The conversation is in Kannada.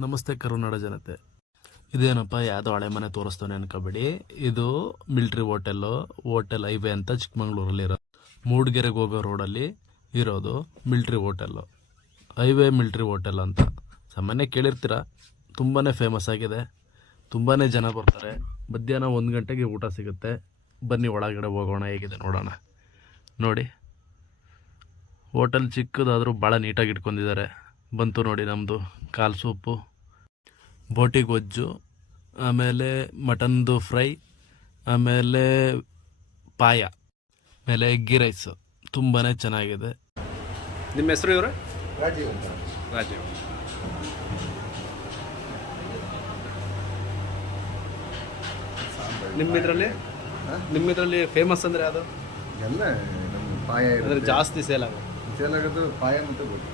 ನಮಸ್ತೆ ಕರುನಾಡ ಜನತೆ. ಇದೇನಪ್ಪ ಯಾವುದೋ ಹಳೆ ಮನೆ ತೋರಿಸ್ತಾನೆ ಅನ್ಕೋಬೇಡಿ. ಇದು ಮಿಲ್ಟ್ರಿ ಹೋಟೆಲ್ ಹೈವೇ ಅಂತ ಚಿಕ್ಕಮಂಗ್ಳೂರಲ್ಲಿ ಇರೋದು. ಮೂಡಿಗೆರೆಗೆ ಹೋಗೋ ರೋಡಲ್ಲಿ ಇರೋದು military hotel, highway military hotel ಅಂತ. ಸಾಮಾನ್ಯ ಕೇಳಿರ್ತೀರ, ತುಂಬಾ ಫೇಮಸ್ ಆಗಿದೆ, ತುಂಬಾ ಜನ ಬರ್ತಾರೆ. ಮಧ್ಯಾಹ್ನ 1 ಗಂಟೆಗೆ ಊಟ ಸಿಗುತ್ತೆ. ಬನ್ನಿ ಒಳಗಡೆ ಹೋಗೋಣ, ಹೇಗಿದೆ ನೋಡೋಣ. ನೋಡಿ, ಹೋಟೆಲ್ ಚಿಕ್ಕದಾದರೂ ಭಾಳ ನೀಟಾಗಿ ಇಟ್ಕೊಂಡಿದ್ದಾರೆ. ಬಂತು ನೋಡಿ ನಮ್ಮದು ಕಾಲು ಸೂಪು, ಬೋಟಿ ಗೊಜ್ಜು, ಆಮೇಲೆ ಮಟನ್ದು ಫ್ರೈ, ಆಮೇಲೆ ಪಾಯ, ಆಮೇಲೆ ಎಗ್ಗಿ ರೈಸು. ತುಂಬಾ ಚೆನ್ನಾಗಿದೆ. ನಿಮ್ಮ ಹೆಸರು ಇವರು? ರಾಜೀವ್ ಅಂತ. ರಾಜೀವ್. ನಿಮ್ಮಿದ್ರಲ್ಲಿ ಫೇಮಸ್ ಅಂದರೆ ಅದು ಎಲ್ಲ ನಮ್ಮ ಪಾಯ ಅಂದರೆ ಜಾಸ್ತಿ ಸೇಲ್ ಆಗೋದು ಪಾಯ ಮತ್ತು ಗೊತ್ತು.